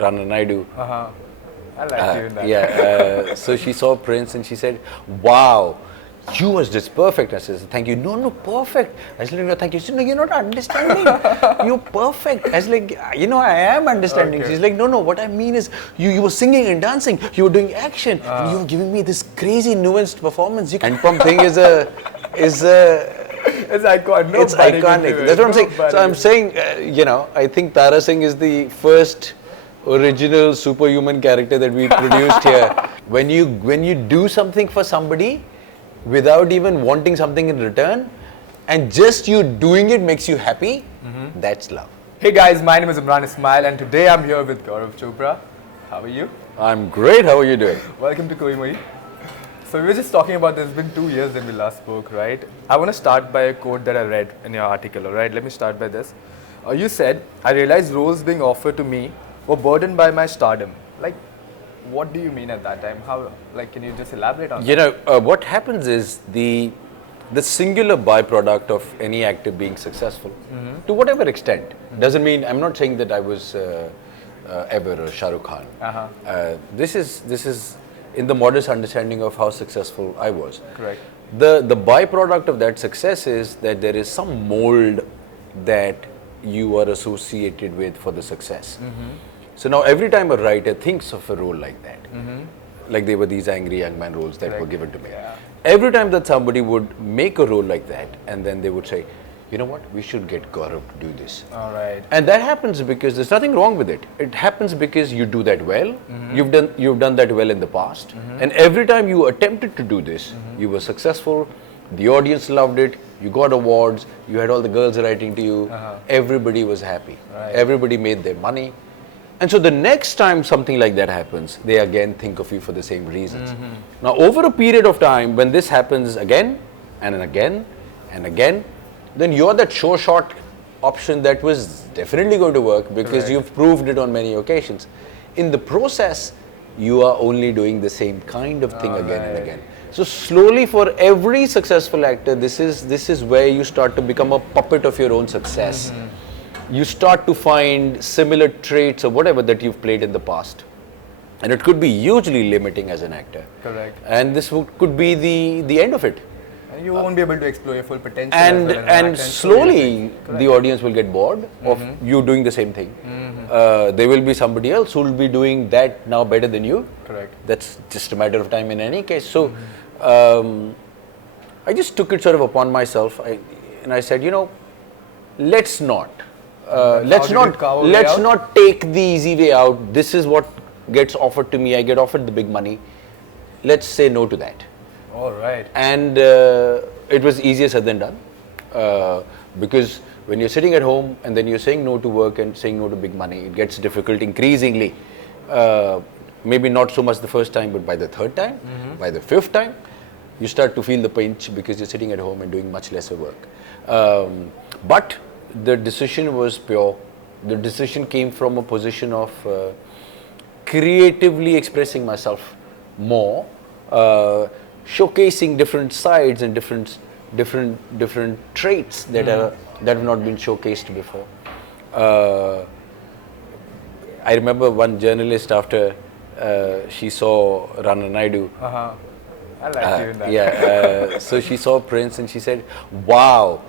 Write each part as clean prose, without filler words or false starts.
Rana Naidu. I like you in that. So she saw Prince and she said, "Wow, you was just perfect." I said, "Thank you." No, perfect. I said, "No, thank you." She said, "No, you're not understanding. You're perfect." I was like, I am understanding." Okay. She's like, "No, what I mean is, you were singing and dancing, you were doing action, and you were giving me this crazy nuanced performance. And pump thing is a It's iconic. it's iconic. That's what I'm saying. So I'm saying, I think Tara Singh is the first original superhuman character that we produced here. When you do something for somebody without even wanting something in return, and just you doing it makes you happy, that's love. Hey guys, my name is Imran Ismail and today I'm here with Gaurav Chopra. How are you? I'm great. How are you doing? Welcome to Koi Moi. So we were just talking about this. It's been 2 years since we last spoke, right? I want to start by a quote that I read in your article, alright? Let me start by this. You said, "I realized roles being offered to me were burdened by my stardom." Like, what do you mean at that time? How, like, can you just elaborate on that? What happens is the singular byproduct of any actor being successful, to whatever extent, doesn't mean, I'm not saying that I was ever a Shah Rukh Khan. This is in the modest understanding of how successful I was. Correct. The byproduct of that success is that there is some mold that you are associated with for the success. So now every time a writer thinks of a role like that, like they were these angry young man roles that were given to me. Yeah. Every time that somebody would make a role like that, and then they would say, "You know what, we should get Gaurav to do this." Alright. And that happens because there's nothing wrong with it. It happens because you do that well. You've done that well in the past. And every time you attempted to do this, you were successful. The audience loved it. You got awards. You had all the girls writing to you. Everybody was happy. Right. Everybody made their money. And so the next time something like that happens, they again think of you for the same reasons. Now, over a period of time, when this happens again and again and again, then you're that sure shot option that was definitely going to work because Correct. you've proved it on many occasions. In the process, you are only doing the same kind of thing again and Alright. again. So slowly, for every successful actor, this is where you start to become a puppet of your own success. You start to find similar traits or whatever that you've played in the past. And it could be hugely limiting as an actor. Correct. And this could be the end of it. And you won't be able to explore your full potential. as well as an And actor, so you'll slowly Correct. the audience will get bored of you doing the same thing. There will be somebody else who will be doing that now better than you. Correct. That's just a matter of time in any case. So I just took it sort of upon myself, and I said, let's not. Let's how did it carve a way let's out? not take the easy way out. This is what gets offered to me. I get offered the big money. Let's say no to that. Alright. And it was easier said than done, because when you're sitting at home and then you're saying no to work and saying no to big money, it gets difficult increasingly. Maybe not so much the first time, but by the third time, by the fifth time, you start to feel the pinch because you're sitting at home and doing much lesser work. But the decision was pure. The decision came from a position of creatively expressing myself more, showcasing different sides and different traits that have not been showcased before. I remember one journalist, after she saw Rana Naidu, I like you in that. so she saw Prince and she said, "Wow,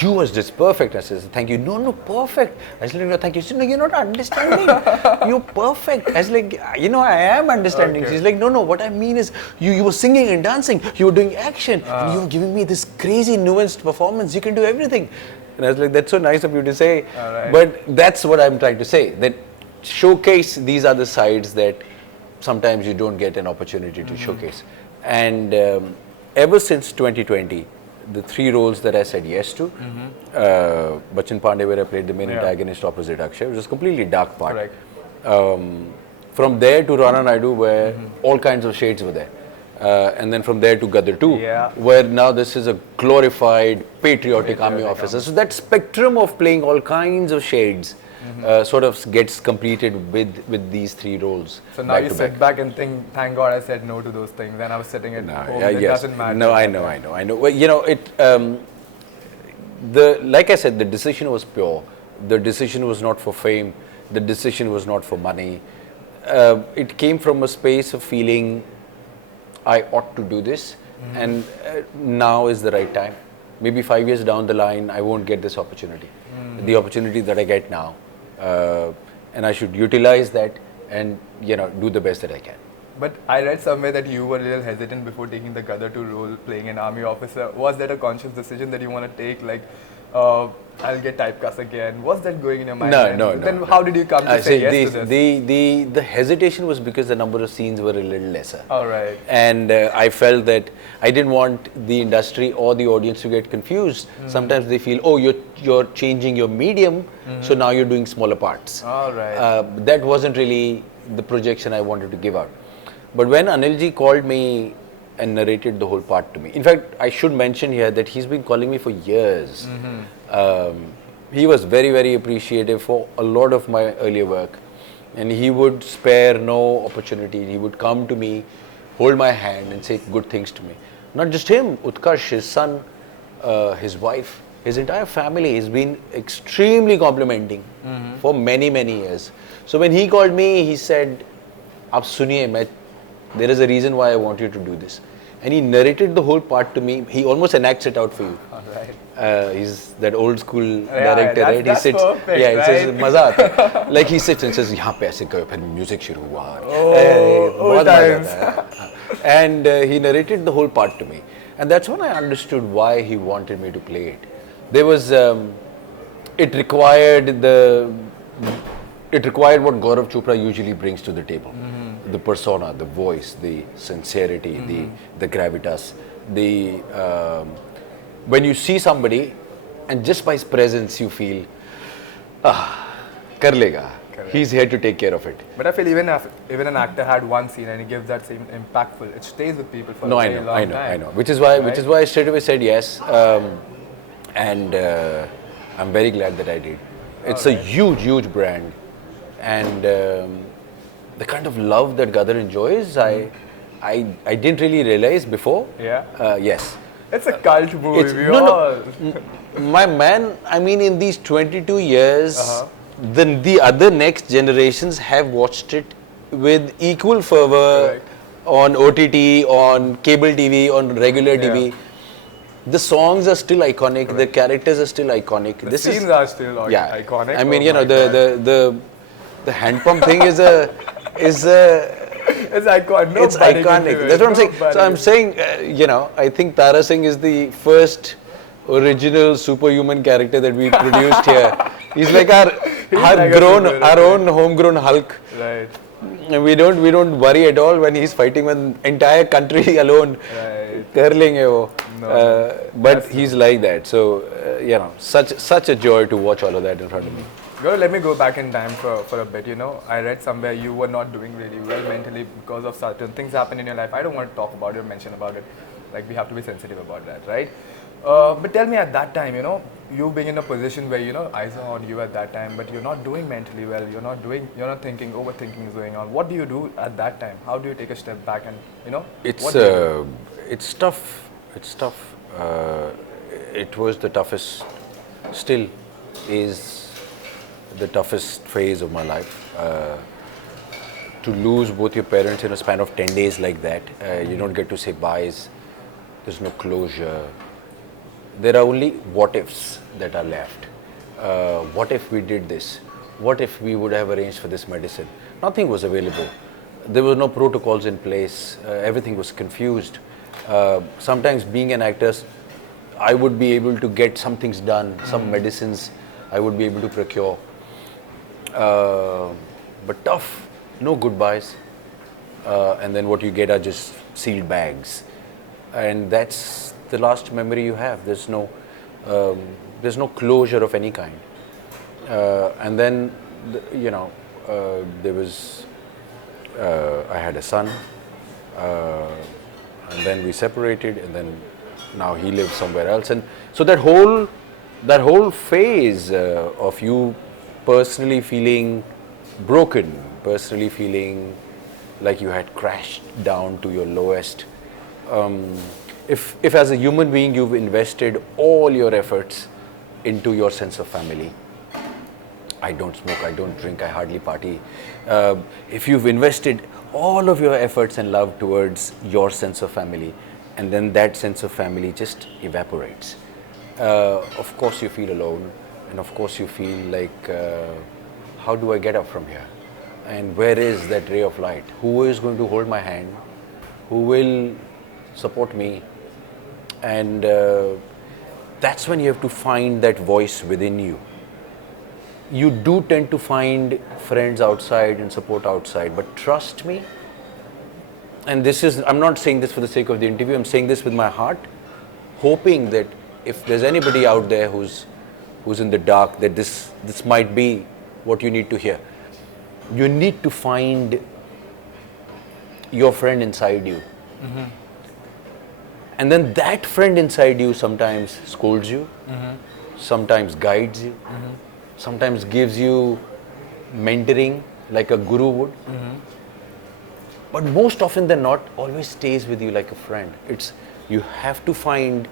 you was just perfect." I said, "Thank you." No, perfect. I said, "No, thank you." She said, "No, you're not understanding. You're perfect." I was like, I am understanding. Okay. She's like, no, what I mean is, you were singing and dancing, you were doing action, and you were giving me this crazy nuanced performance. You can do everything. And I was like, that's so nice of you to say. Alright. But that's what I'm trying to say, that showcase these other sides that sometimes you don't get an opportunity to showcase. And ever since 2020, the 3 roles that I said yes to, Bachchan Pandey, where I played the main antagonist opposite Akshay, which was a completely dark part. Correct. From there to Rana Naidu, where all kinds of shades were there. And then from there to Gadar 2, Yeah. where now this is a glorified patriotic army officer. So that spectrum of playing all kinds of shades sort of gets completed with these 3 roles. So now back you to sit back. back and think, thank God I said no to those things. And I was sitting at home. It Yes. doesn't matter. No, I know. Well, like I said, the decision was pure. The decision was not for fame. The decision was not for money. It came from a space of feeling I ought to do this, and now is the right time. Maybe 5 years down the line, I won't get this opportunity. The opportunity that I get now, and I should utilize that and do the best that I can. But I read somewhere that you were a little hesitant before taking the Gadar 2 role, playing an army officer. Was that a conscious decision that you want to take? Like, I'll get typecast again. Was that going in your mind? No. Then how did you come to say yes to this? The hesitation was because the number of scenes were a little lesser. All right. And I felt that I didn't want the industry or the audience to get confused. Sometimes they feel, oh, you're changing your medium, so now you're doing smaller parts. All right. That wasn't really the projection I wanted to give out. But when Anilji called me and narrated the whole part to me, in fact, I should mention here that he's been calling me for years. He was very, very appreciative for a lot of my earlier work, and he would spare no opportunity. He would come to me, hold my hand and say good things to me. Not just him, Utkarsh, his son, his wife, his entire family has been extremely complimenting for many, many years. So when he called me, he said, "Aap suniye, there is a reason why I want you to do this." And he narrated the whole part to me. He almost enacts it out for you. All right. He's that old school director, right? That's he sits, perfect, he says, right? "Maza aata." Like he sits and says, "Yahan pe aise karo," then music shuru hua. Old times. And he narrated the whole part to me. And that's when I understood why he wanted me to play it. There was, it required what Gaurav Chopra usually brings to the table. The persona, the voice, the sincerity, the gravitas. When you see somebody and just by his presence you feel, kar lega. He's here to take care of it. But I feel even an actor had one scene and he gives that same impactful, it stays with people for a very long time. I know. Which is why I straight away said yes. And I'm very glad that I did. It's a huge brand. And the kind of love that Gadar enjoys, I didn't really realize before. Yeah. Yes. It's a cult movie. My man, I mean, in these 22 years, the other next generations have watched it with equal fervor on OTT, on cable TV, on regular TV. The songs are still iconic. The characters are still iconic. The scenes are still iconic. I mean, the hand pump thing is it's iconic. It's iconic. That's what I'm saying. So I'm saying, I think Tara Singh is the first original superhuman character that we produced here. He's like our own homegrown Hulk. Right. And we don't worry at all when he's fighting with an entire country alone. Right. Curling hai wo. But he's like that. So such a joy to watch all of that in front of me. Gaurav, let me go back in time for a bit. I read somewhere you were not doing really well mentally because of certain things happen in your life. I don't want to talk about it or mention about it. Like, we have to be sensitive about that, right? But tell me, at that time, you being in a position where, eyes are on you at that time, but you're not doing mentally well. You're not thinking, overthinking is going on. What do you do at that time? How do you take a step back and, It's tough. It's tough. It was the toughest, still is the toughest phase of my life. To lose both your parents in a span of 10 days like that, you don't get to say byes, there's no closure. There are only what ifs that are left. What if we did this? What if we would have arranged for this medicine? Nothing was available. There were no protocols in place. Everything was confused. Sometimes being an actor, I would be able to get some things done, some medicines I would be able to procure. But tough, no goodbyes. And then what you get are just sealed bags. And that's the last memory you have. There's no closure of any kind. And then, there was, I had a son, and then we separated, and then now he lives somewhere else. And so that whole phase of you personally feeling broken, personally feeling like you had crashed down to your lowest. If as a human being you've invested all your efforts into your sense of family, I don't smoke, I don't drink, I hardly party. If you've invested all of your efforts and love towards your sense of family, and then that sense of family just evaporates, of course you feel alone, and of course you feel like, how do I get up from here? And where is that ray of light? Who is going to hold my hand? Who will support me? And that's when you have to find that voice within you. You do tend to find friends outside and support outside, but trust me, and this is, I'm not saying this for the sake of the interview, I'm saying this with my heart, hoping that if there's anybody out there who's in the dark, that this might be what you need to hear. You need to find your friend inside you. And then that friend inside you sometimes scolds you, sometimes guides you, sometimes gives you mentoring like a guru would. But most often than not, always stays with you like a friend. You have to find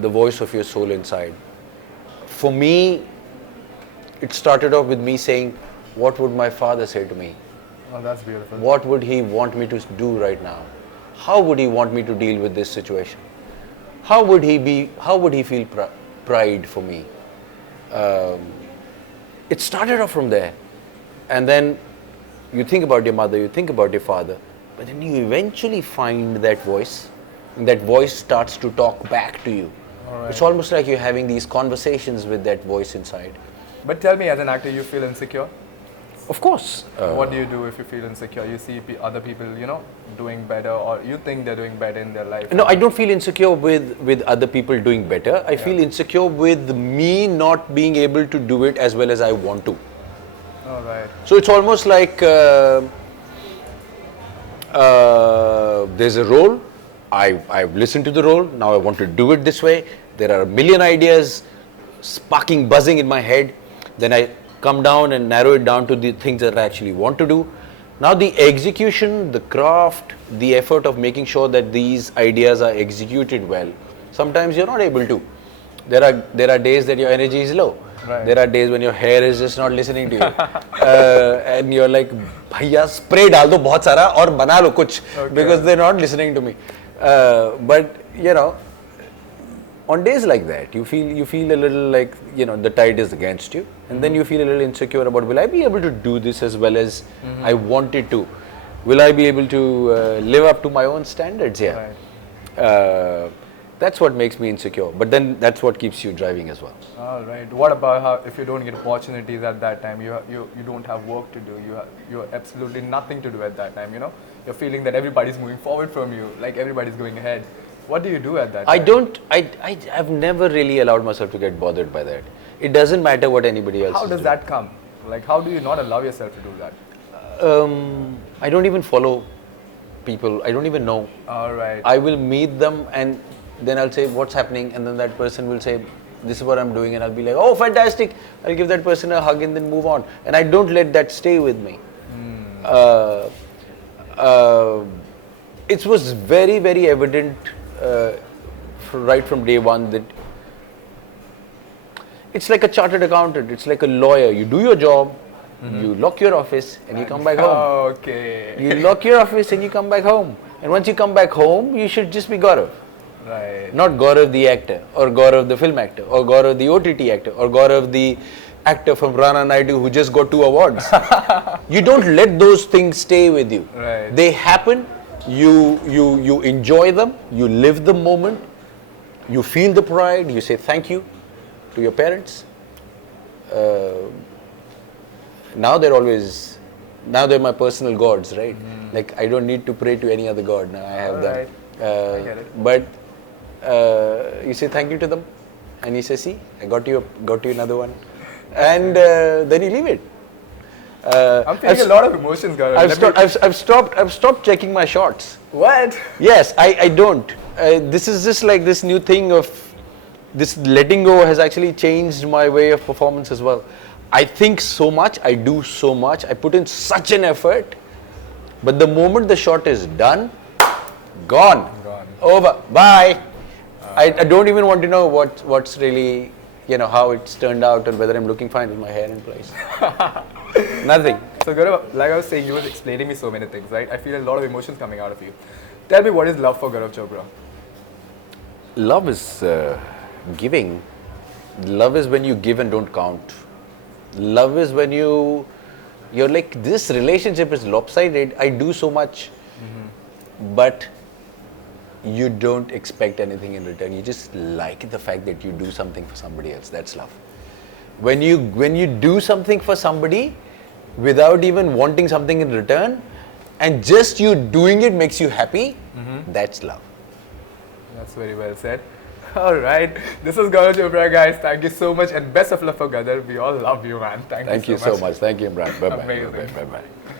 the voice of your soul inside. For me, it started off with me saying, what would my father say to me? Oh, that's beautiful. What would he want me to do right now? How would he want me to deal with this situation? How would he feel pride for me? It started off from there. And then you think about your mother, you think about your father, but then you eventually find that voice, and that voice starts to talk back to you. Right. It's almost like you're having these conversations with that voice inside. But tell me, as an actor, you feel insecure? Of course. What do you do if you feel insecure? You see other people, doing better, or you think they're doing better in their life? No, I don't feel insecure with other people doing better. I feel insecure with me not being able to do it as well as I want to. All right. So it's almost like there's a role. I've listened to the role. Now I want to do it this way. There are a million ideas sparking, buzzing in my head. Then I come down and narrow it down to the things that I actually want to do. Now the execution, the craft, the effort of making sure that these ideas are executed well, sometimes you're not able to. There are days that your energy is low. Right. There are days when your hair is just not listening to you. And you're like, bhaiya spray डाल दो बहुत सारा और बना लो कुछ, because they're not listening to me. But on days like that, you feel a little like, the tide is against you, and then you feel a little insecure about, will I be able to do this as well as I wanted to? Will I be able to live up to my own standards here? Right. That's what makes me insecure, but then that's what keeps you driving as well. All right. What about how if you don't get opportunities at that time, you don't have work to do, you have absolutely nothing to do at that time, You're feeling that everybody's moving forward from you, like everybody's going ahead. What do you do at that time? I've never really allowed myself to get bothered by that. It doesn't matter what anybody else How is does doing. that come? Like, how do you not allow yourself to do that? I don't even follow people. I don't even know. All right. I will meet them and then I'll say, what's happening? And then that person will say, this is what I'm doing. And I'll be like, oh, fantastic. I'll give that person a hug and then move on. And I don't let that stay with me. It was very, very evident right from day one that it's like a chartered accountant. It's like a lawyer. You do your job. You lock your office and you come back home. Okay. You lock your office and you come back home. And once you come back home, you should just be Gaurav. Right. Not Gaurav the actor, or Gaurav the film actor, or Gaurav the OTT actor, or Gaurav the actor from Rana, Naidu who just got 2 awards. You don't let those things stay with you. Right. They happen, you enjoy them, you live the moment, you feel the pride, you say thank you to your parents. Now they're my personal gods, right? Like I don't need to pray to any other god, now I have them. Right. I get it. But you say thank you to them, and you say, see, I got you another one, and then you leave it. I'm feeling a lot of emotions, Gaurav. I've stopped checking my shots. What? Yes, I don't. This is just like this new thing of this letting go has actually changed my way of performance as well. I think so much, I do so much, I put in such an effort, but the moment the shot is done, gone. Over, bye. I don't even want to know what's really, how it's turned out and whether I'm looking fine with my hair in place. Nothing. So Gaurav, like I was saying, you were explaining me so many things, right? I feel a lot of emotions coming out of you. Tell me, what is love for Gaurav Chopra? Love is giving. Love is when you give and don't count. Love is when you're like, this relationship is lopsided. I do so much, but you don't expect anything in return. You just like the fact that you do something for somebody else. That's love. When you do something for somebody without even wanting something in return, and just you doing it makes you happy, that's love. That's very well said. All right, this is Gaurav Chopra, guys. Thank you so much, and best of luck for Gadar. We all love you, man. Thank Thank you so much. Thank you, Imran. Bye-bye. Amazing. Bye-bye.